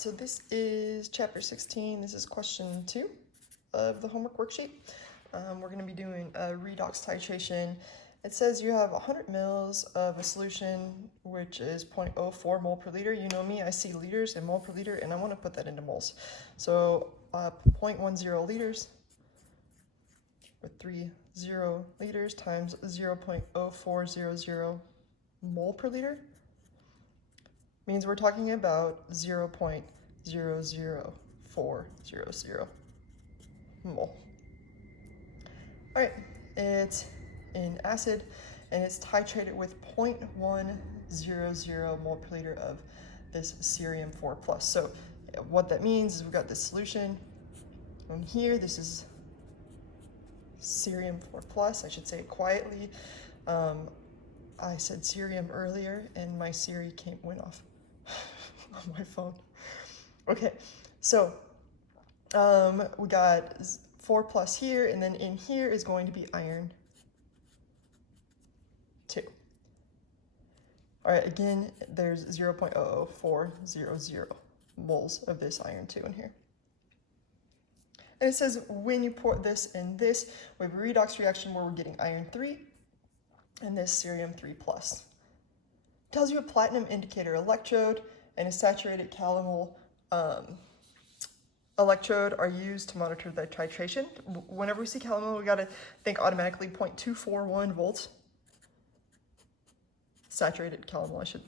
so this is chapter 16. This is question 2 of the homework worksheet. We're going to be doing a redox titration. It says you have 100 mils of a solution, which is 0.04 mole per liter. You know me, I see liters and mole per liter, and I want to put that into moles. So 0.10 liters with 30 liters times 0.0400 mole per liter means we're talking about 0.00400 mole. All right, it's in acid and it's titrated with 0.100 mole per liter of this cerium 4+. So what that means is we've got this solution on here. This is cerium 4+. I should say it quietly. I said cerium earlier and my Siri went off on my phone. Okay, so we got 4+ here, and then in here is going to be iron 2. All right, again, there's 0.00400 moles of this iron 2 in here. And it says when you pour this and this, we have a redox reaction where we're getting iron 3 and this cerium 3+. Tells you a platinum indicator electrode and a saturated calomel electrode are used to monitor the titration. Whenever we see calomel, we gotta think automatically 0.241 volts. Saturated calomel, I should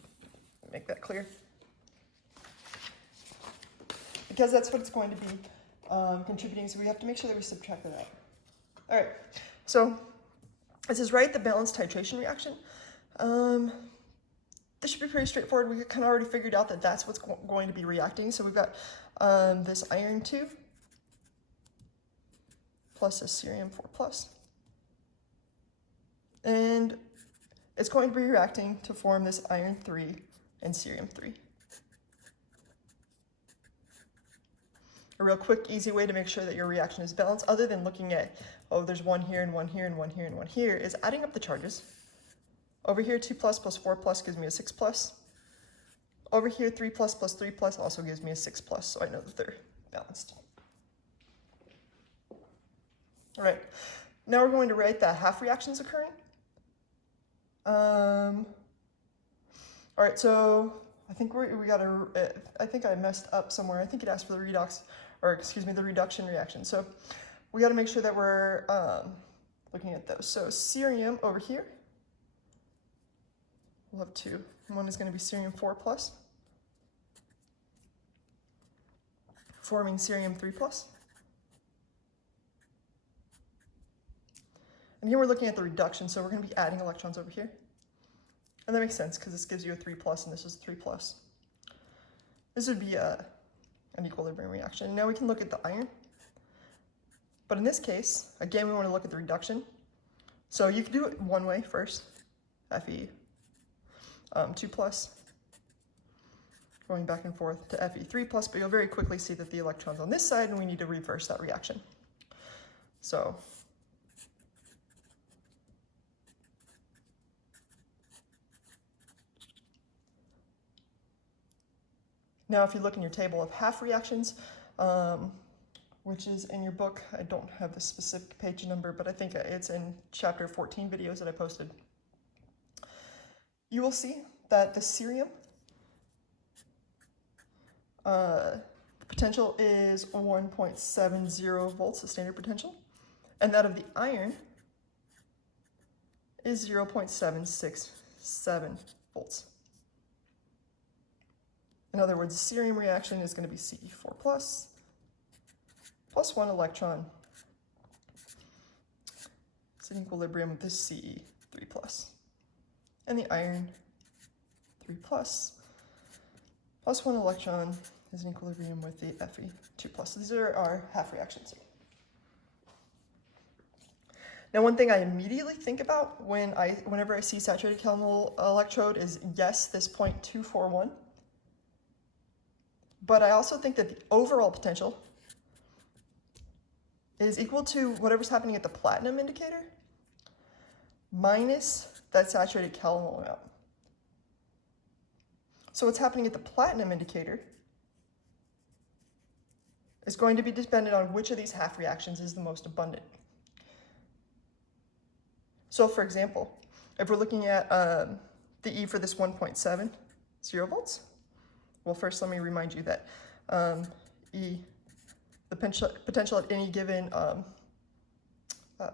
make that clear. Because that's what it's going to be contributing, so we have to make sure that we subtract that out. All right, so it says write the balanced titration reaction. This should be pretty straightforward. We kind of already figured out that that's what's going to be reacting. So we've got this iron 2 plus this cerium 4+. And it's going to be reacting to form this iron 3 and cerium 3. A real quick, easy way to make sure that your reaction is balanced, other than looking at, oh, there's one here and one here and one here and one here, is adding up the charges. Over here, 2+ plus 4+ gives me a 6+. Over here, 3+ plus 3+ also gives me a 6+, so I know that they're balanced. All right, now we're going to write the half reactions occurring. All right, so I think I think I messed up somewhere. I think it asked for the redox, or excuse me, the reduction reaction. So we got to make sure that we're looking at those. So cerium over here, we'll have 2. One is going to be cerium 4+, forming cerium 3+. And here we're looking at the reduction, so we're going to be adding electrons over here. And that makes sense because this gives you a 3+ and this is 3+. This would be an equilibrium reaction. Now we can look at the iron. But in this case, again, we want to look at the reduction. So you can do it one way first, Fe 2+, going back and forth to Fe 3+, but you'll very quickly see that the electron's on this side and we need to reverse that reaction. So now, if you look in your table of half reactions, which is in your book, I don't have the specific page number, but I think it's in chapter 14 videos that I posted. You will see that the cerium, the potential is 1.70 volts, the standard potential, and that of the iron is 0.767 volts. In other words, the cerium reaction is going to be Ce4+, plus 1 electron. It's in equilibrium with this Ce3+. And the iron 3+, plus 1 electron is in equilibrium with the Fe2+. These are our half reactions. Now, one thing I immediately think about whenever I see saturated calomel electrode is, yes, this 0.241. But I also think that the overall potential is equal to whatever's happening at the platinum indicator minus that saturated calomel amount. So what's happening at the platinum indicator is going to be dependent on which of these half reactions is the most abundant. So for example, if we're looking at the E for this 1.7 0 volts, well, first let me remind you that E, the potential at any given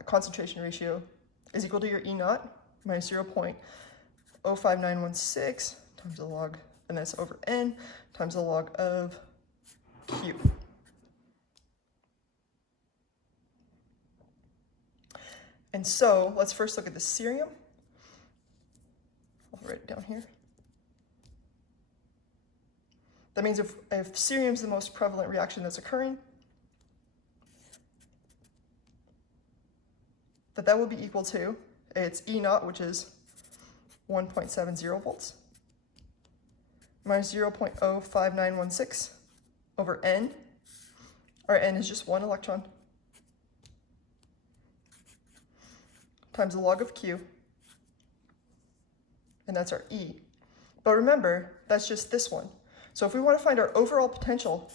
concentration ratio is equal to your E naught minus 0.05916 times the log, and that's over N times the log of Q. And so let's first look at the cerium. I'll write it down here. That means if cerium is the most prevalent reaction that's occurring, that will be equal to its E naught, which is 1.70 volts, minus 0.05916 over N. Our N is just one electron, times the log of Q, and that's our E. But remember, that's just this one. So if we want to find our overall potential,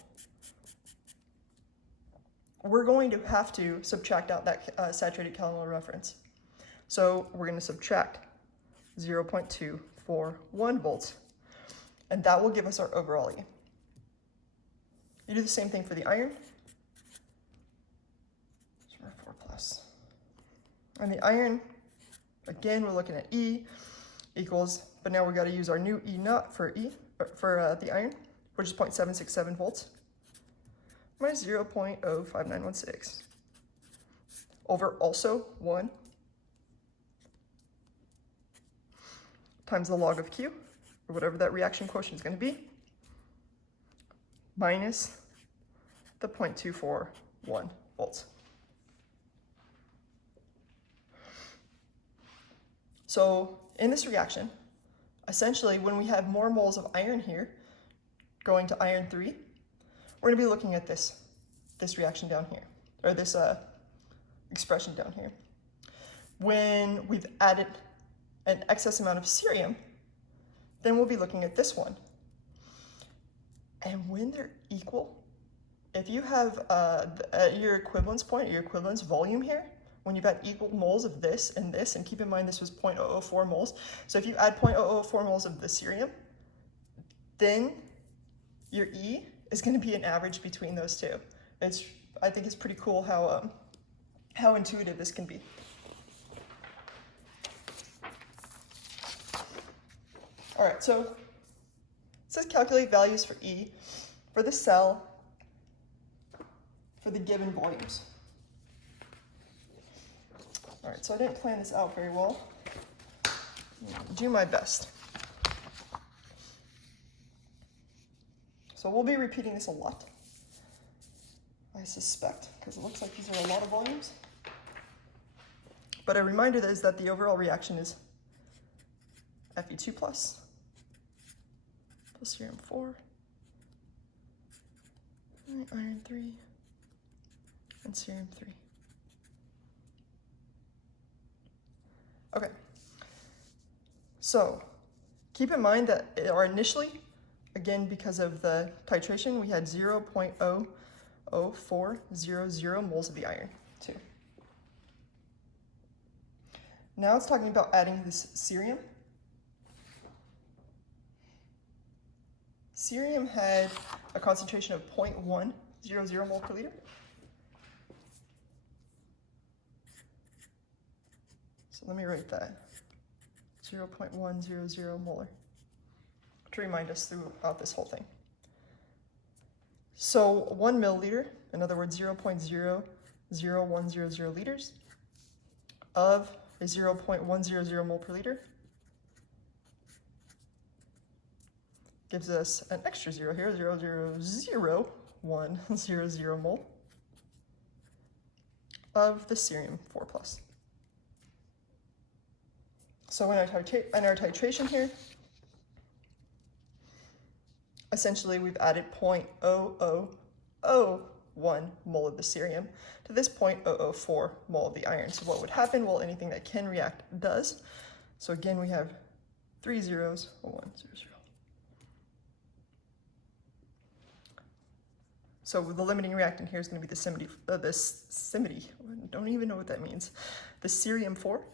we're going to have to subtract out that saturated calorimeter reference. So we're going to subtract 0.241 volts, and that will give us our overall E. You do the same thing for the iron. So we're 4 plus. And the iron, again, we're looking at E equals, but now we've got to use our new E naught for the iron, which is 0.767 volts, minus 0.05916 over also 1 times the log of Q, or whatever that reaction quotient is going to be, minus the 0.241 volts. So in this reaction, essentially when we have more moles of iron here going to iron 3, we're going to be looking at this reaction down here, or this expression down here. When we've added an excess amount of cerium, then we'll be looking at this one. And when they're equal, if you have your equivalence point, your equivalence volume here, when you've got equal moles of this, and keep in mind this was 0.004 moles, so if you add 0.004 moles of the cerium, then your E is going to be an average between those two. I think it's pretty cool how intuitive this can be. All right, so it says calculate values for E for the cell for the given volumes. All right, so I didn't plan this out very well. Do my best. So we'll be repeating this a lot, I suspect, because it looks like these are a lot of volumes. But a reminder is that the overall reaction is Fe2 plus cerium 4, iron 3, and cerium 3. Okay, so keep in mind that initially, again, because of the titration, we had 0.00400 moles of the iron, too. Now it's talking about adding this cerium. Cerium had a concentration of 0.100 mole per liter. So let me write that, 0.100 molar, to remind us throughout this whole thing. So 1 milliliter, in other words 0.00100 liters of a 0.100 mole per liter gives us an extra zero here, 0.00100 mole of the cerium 4 plus. So in our titration here, essentially we've added 0.0001 mole of the cerium to this 0.004 mole of the iron. So what would happen? Well, anything that can react does. So again, we have 3 zeros, 100. So the limiting reactant here is going to be the I don't even know what that means. The cerium 4.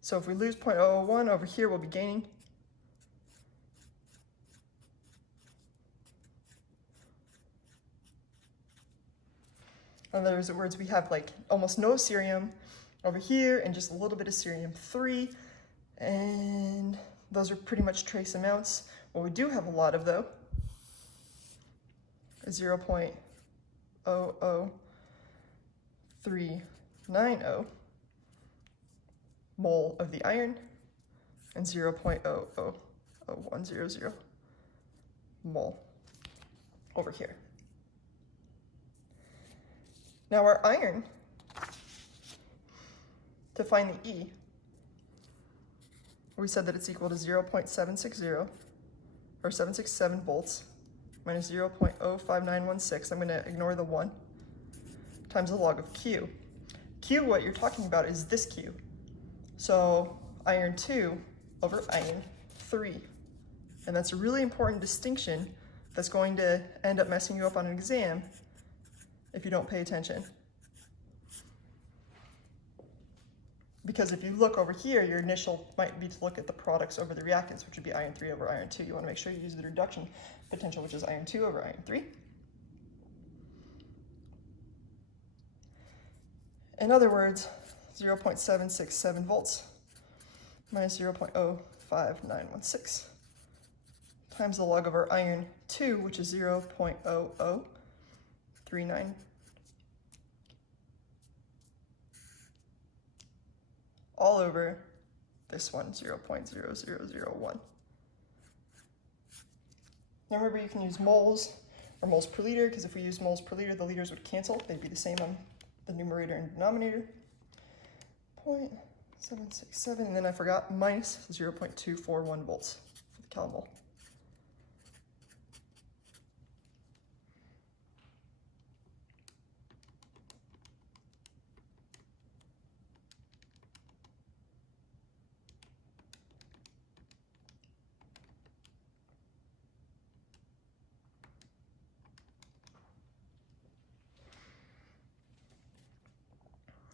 So if we lose 0.001 over here, we'll be gaining. In other words, we have like almost no cerium over here and just a little bit of cerium 3. And those are pretty much trace amounts. What we do have a lot of though is 0.00390 mole of the iron and 0.000100 mole over here. Now our iron, to find the E, we said that it's equal to 0.760 or 767 volts minus 0.05916. I'm going to ignore the 1 times the log of Q. Q, what you're talking about is this Q. So iron 2 over iron 3. And that's a really important distinction that's going to end up messing you up on an exam if you don't pay attention. Because if you look over here, your initial might be to look at the products over the reactants, which would be iron 3 over iron 2. You want to make sure you use the reduction potential, which is iron 2 over iron 3. In other words, 0.767 volts minus 0.05916 times the log of our iron 2, which is 0.0039, all over this one, 0.0001. Now remember, you can use moles or moles per liter, because if we use moles per liter, the liters would cancel. They'd be the same on the numerator and denominator. 0.767, and then I forgot, minus 0.241 volts for the kilomole.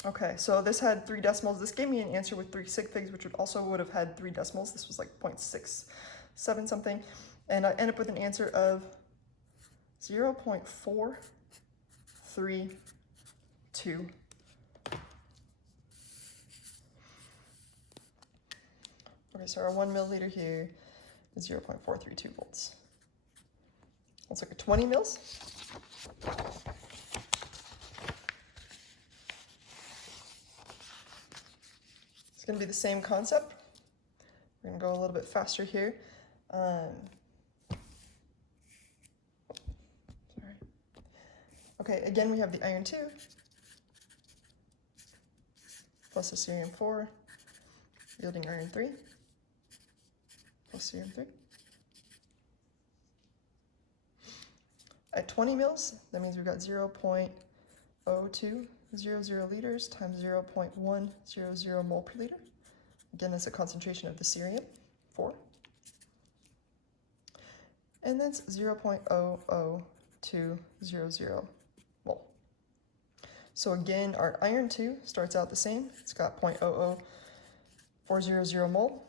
Okay, so this had 3 decimals. This gave me an answer with 3 sig figs, which would have had 3 decimals. This was like 0.67 something. And I end up with an answer of 0.432. Okay, so our 1 milliliter here is 0.432 volts. Let's look at 20 mils. It's going to be the same concept. We're going to go a little bit faster here. Sorry. Okay, again, we have the iron 2 plus the cerium 4, yielding iron 3 plus cerium 3. At 20 mils, that means we've got 0.0200 liters times 0.100 mole per liter. Again, that's a concentration of the cerium 4. And that's 0.00200 mole. So again, our iron 2 starts out the same. It's got 0.00400 mole.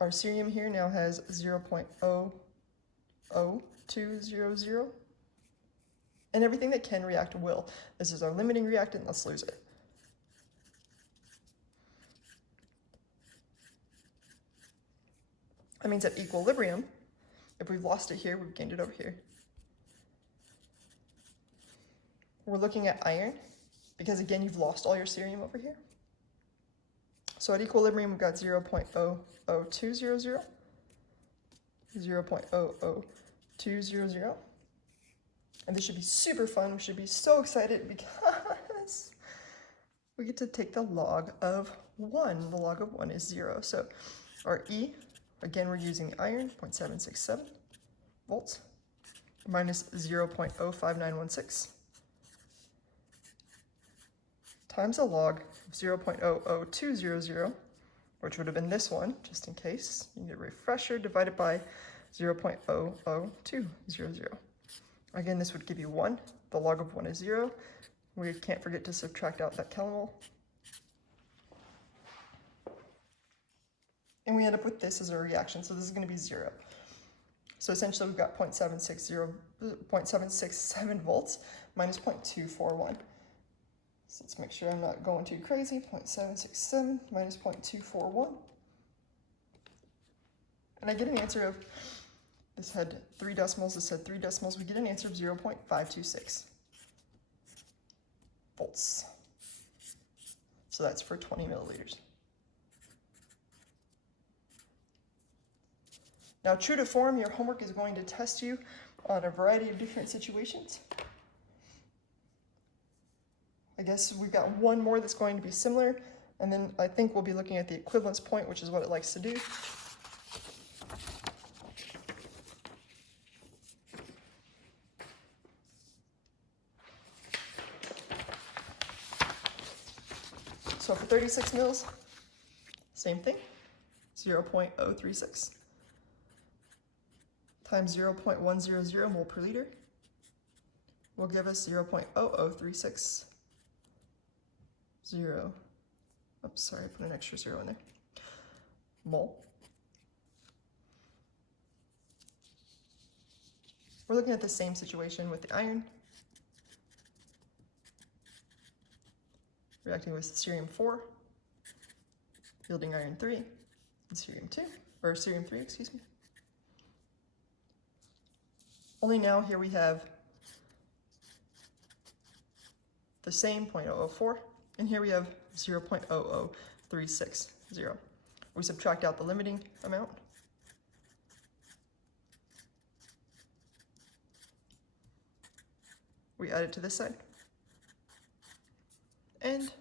Our cerium here now has 0.00200. And everything that can react will. This is our limiting reactant, let's lose it. That means at equilibrium, if we've lost it here, we've gained it over here. We're looking at iron, because again, you've lost all your cerium over here. So at equilibrium, we've got 0.00200, 0.00200. And this should be super fun. We should be so excited because we get to take the log of 1. The log of 1 is 0. So our E, again, we're using the iron, 0.767 volts, minus 0.05916 times a log of 0.00200, which would have been this one, just in case. You need a refresher, divided by 0.00200. Again, this would give you 1. The log of 1 is 0. We can't forget to subtract out that kilomole. And we end up with this as a reaction, so this is going to be 0. So essentially we've got 0.767 volts minus 0.241. So let's make sure I'm not going too crazy. 0.767 minus 0.241. And I get an answer of, this had 3 decimals, this had 3 decimals. We get an answer of 0.526 volts. So that's for 20 milliliters. Now, true to form, your homework is going to test you on a variety of different situations. I guess we've got one more that's going to be similar, and then I think we'll be looking at the equivalence point, which is what it likes to do. So for 36 mils, same thing, 0.036. Times 0.100 mole per liter will give us 0.0036. Oops, sorry, I put an extra 0 in there. Mole. We're looking at the same situation with the iron. Reacting with cerium 4, yielding iron 3, and cerium 2, or cerium 3, excuse me. Only now here we have the same 0.004, and here we have 0.00360. We subtract out the limiting amount. We add it to this side. And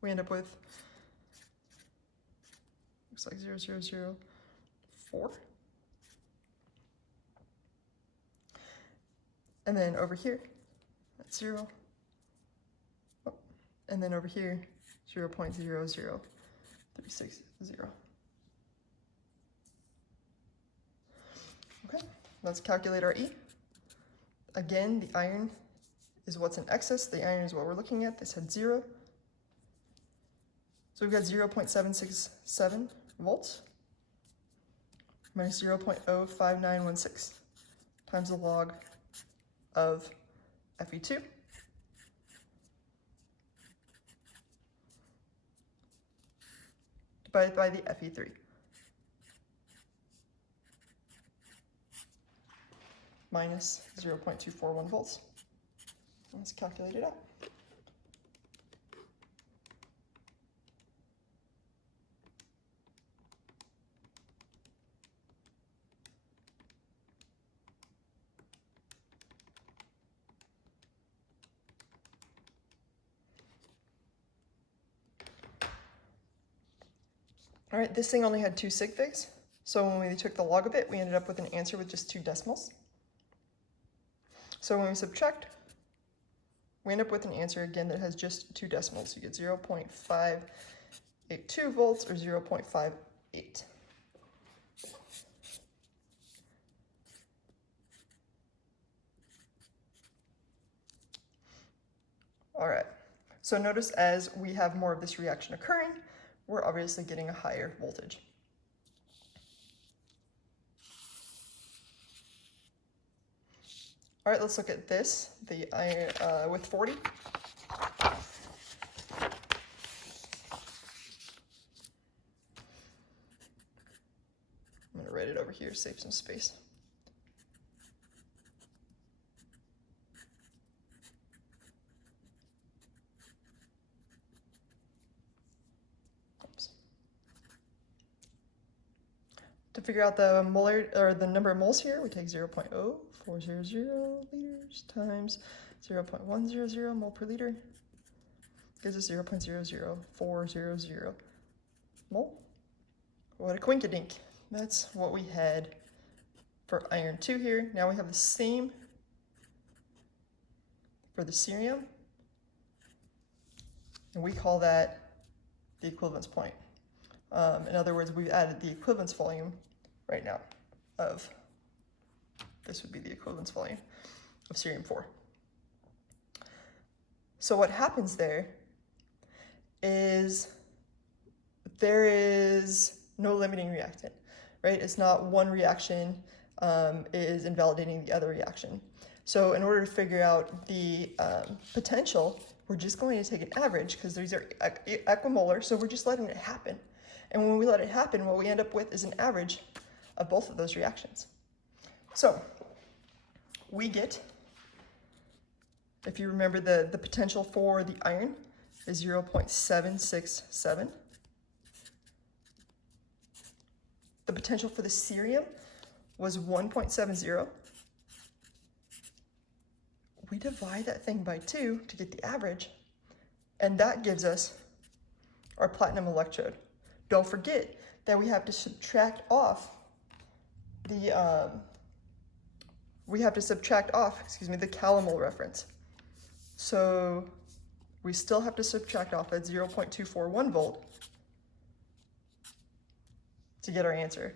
we end up with, looks like 0.0004. And then over here, that's 0. Oh, and then over here, 0.00360. Okay, let's calculate our E. Again, the iron is what's in excess. The iron is what we're looking at. This had 0. So we've got 0.767 volts minus 0.05916 times the log of Fe2 divided by the Fe3. Minus 0.241 volts. Let's calculate it out. All right, this thing only had 2 sig figs, so when we took the log of it, we ended up with an answer with just 2 decimals. So when we subtract, we end up with an answer again that has just 2 decimals. You get 0.582 volts or 0.58. All right, so notice as we have more of this reaction occurring, we're obviously getting a higher voltage. All right, let's look at this, the iron with 40. I'm gonna write it over here, save some space. To figure out the molar or the number of moles here, we take 0.0400 liters times 0.100 mole per liter. Gives us 0.00400 mole. What a quinkadink. That's what we had for iron 2 here. Now we have the same for the cerium. and we call that the equivalence point. In other words, we've added the equivalence volume right now of, this would be the equivalence volume of cerium 4. So what happens there is there is no limiting reactant, right? It's not one reaction is invalidating the other reaction. So in order to figure out the potential, we're just going to take an average because these are equimolar, so we're just letting it happen. And when we let it happen, what we end up with is an average of both of those reactions. So we get, if you remember, the potential for the iron is 0.767. The potential for the cerium was 1.70. We divide that thing by 2 to get the average, and that gives us our platinum electrode. Don't forget that we have to subtract off the the calomel reference. So we still have to subtract off at 0.241 volt to get our answer.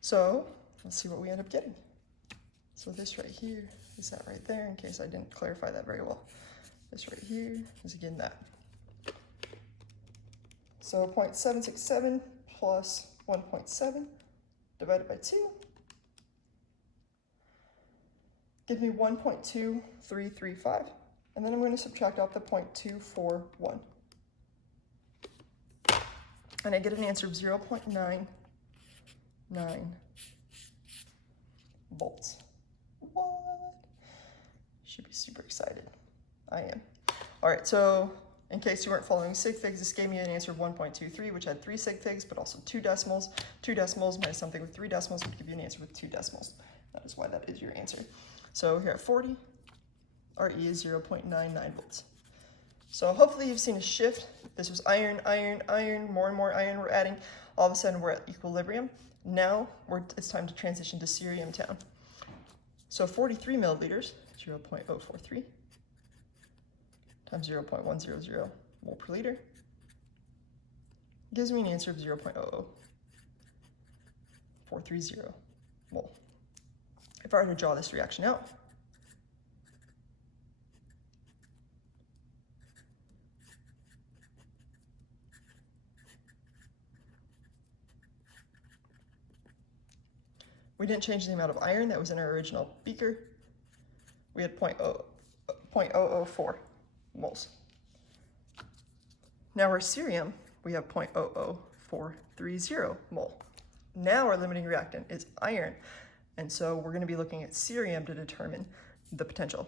So let's see what we end up getting. So this right here is that right there, in case I didn't clarify that very well. This right here is again that. So 0.767 plus 1.7 divided by 2 gives me 1.2335. And then I'm going to subtract off the 0.241. And I get an answer of 0.99 volts. What? Should be super excited. I am. All right, so in case you weren't following sig figs, this gave me an answer of 1.23, which had 3 sig figs, but also 2 decimals. 2 decimals minus something with 3 decimals would give you an answer with 2 decimals. That is why that is your answer. So here at 40, RE is 0.99 volts. So hopefully you've seen a shift. This was iron, iron, iron, more and more iron we're adding. All of a sudden we're at equilibrium. Now it's time to transition to cerium town. So 43 milliliters, 0.043, times 0.100 mole per liter, gives me an answer of 0.00430 mole. If I were to draw this reaction out, we didn't change the amount of iron that was in our original beaker. We had 0.004 moles. Now our cerium, we have 0.00430 mole. Now our limiting reactant is iron, and so we're going to be looking at cerium to determine the potential.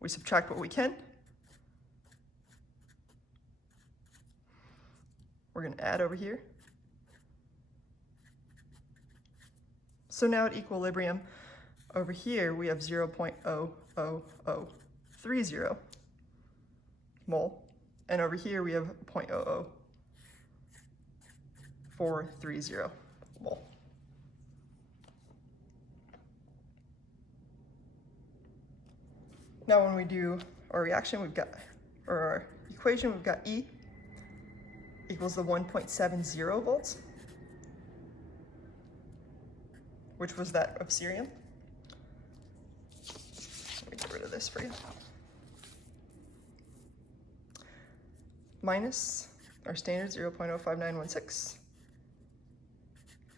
We subtract what we can. We're going to add over here. So now at equilibrium, over here we have 0.00030 mole, and over here we have 0.00430 mole. Now when we do our reaction, we've got, or our equation, we've got E equals the 1.70 volts, which was that of cerium. Let me get rid of this for you. Minus our standard 0.05916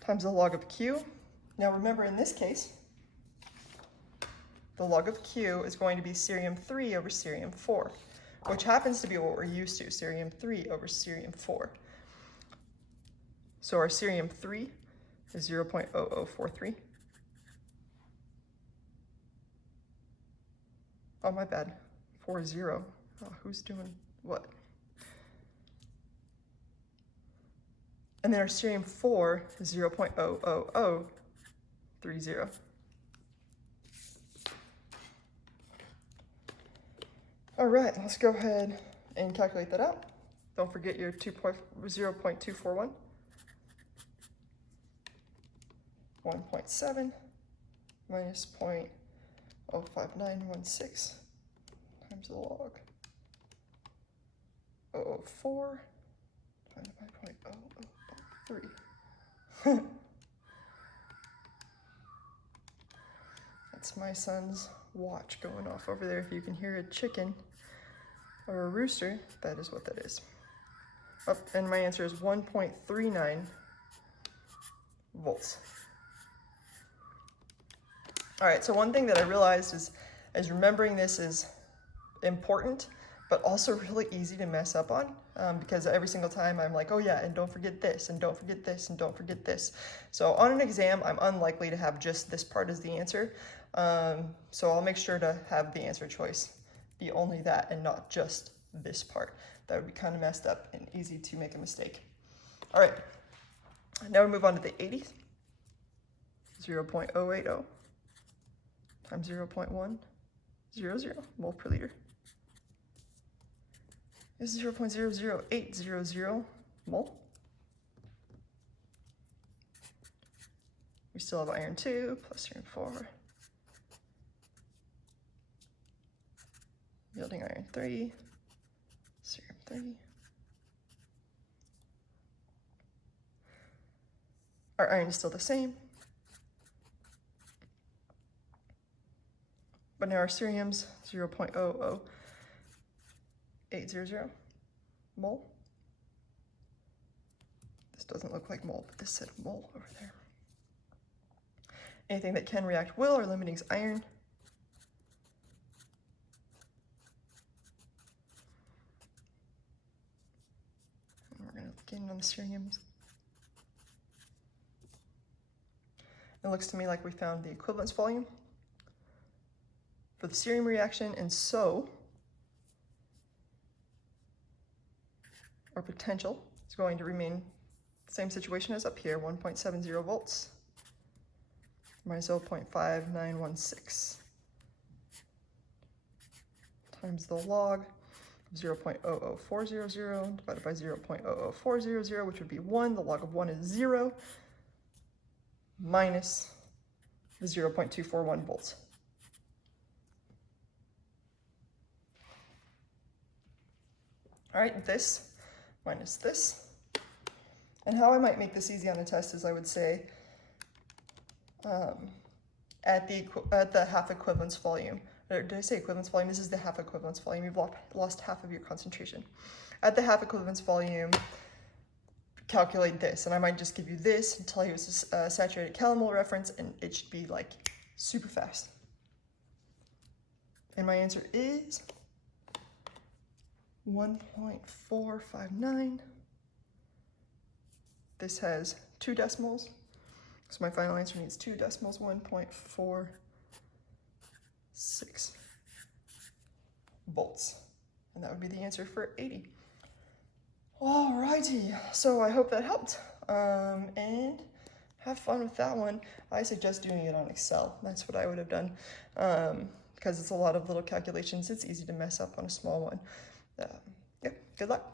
times the log of Q. Now remember, in this case, the log of Q is going to be cerium 3 over cerium 4, which happens to be what we're used to, cerium 3 over cerium 4. So our cerium 3 is 0.0043. Oh, my bad. 40. Oh, who's doing what? And then our cerium 4 is 0.00030. All right, let's go ahead and calculate that out. Don't forget your 0.241. 1.7 minus 0.05916 times the log 0.004 divided by 0.0003. That's my son's watch going off over there. If you can hear a chicken or a rooster, that is what that is. Oh, and my answer is 1.39 volts. All right, so one thing that I realized is remembering this is important, but also really easy to mess up on, because every single time I'm like, oh yeah, and don't forget this, and don't forget this, and don't forget this. So on an exam, I'm unlikely to have just this part as the answer. So I'll make sure to have the answer choice be only that and not just this part. That would be kind of messed up and easy to make a mistake. All right, now we move on to the 80s. 0.080 times 0.100 mole per liter is 0.00800 mole. We still have iron 2 plus iron 4, yielding iron 3, serum 3. Our iron is still the same, but now our cerium's 0.00800 mole. This doesn't look like mole, but this said mole over there. Anything that can react will, our limiting is iron. And we're going to look in on the ceriums. It looks to me like we found the equivalence volume for the cerium reaction, and so our potential is going to remain the same situation as up here, 1.70 volts minus 0.5916 times the log of 0.00400 divided by 0.00400, which would be 1. The log of 1 is 0, minus the 0.241 volts. All right, this minus this. And how I might make this easy on a test is I would say at the half equivalence volume, or did I say equivalence volume? This is the half equivalence volume. You've lost half of your concentration. At the half equivalence volume, calculate this, and I might just give you this and tell you it's a saturated calomel reference, and it should be like super fast. And my answer is 1.459. This has 2 decimals, so my final answer needs 2 decimals, 1.46 volts. And that would be the answer for 80. Alrighty, so I hope that helped. And have fun with that one. I suggest doing it on Excel. That's what I would have done, because it's a lot of little calculations. It's easy to mess up on a small one. Yeah, good luck.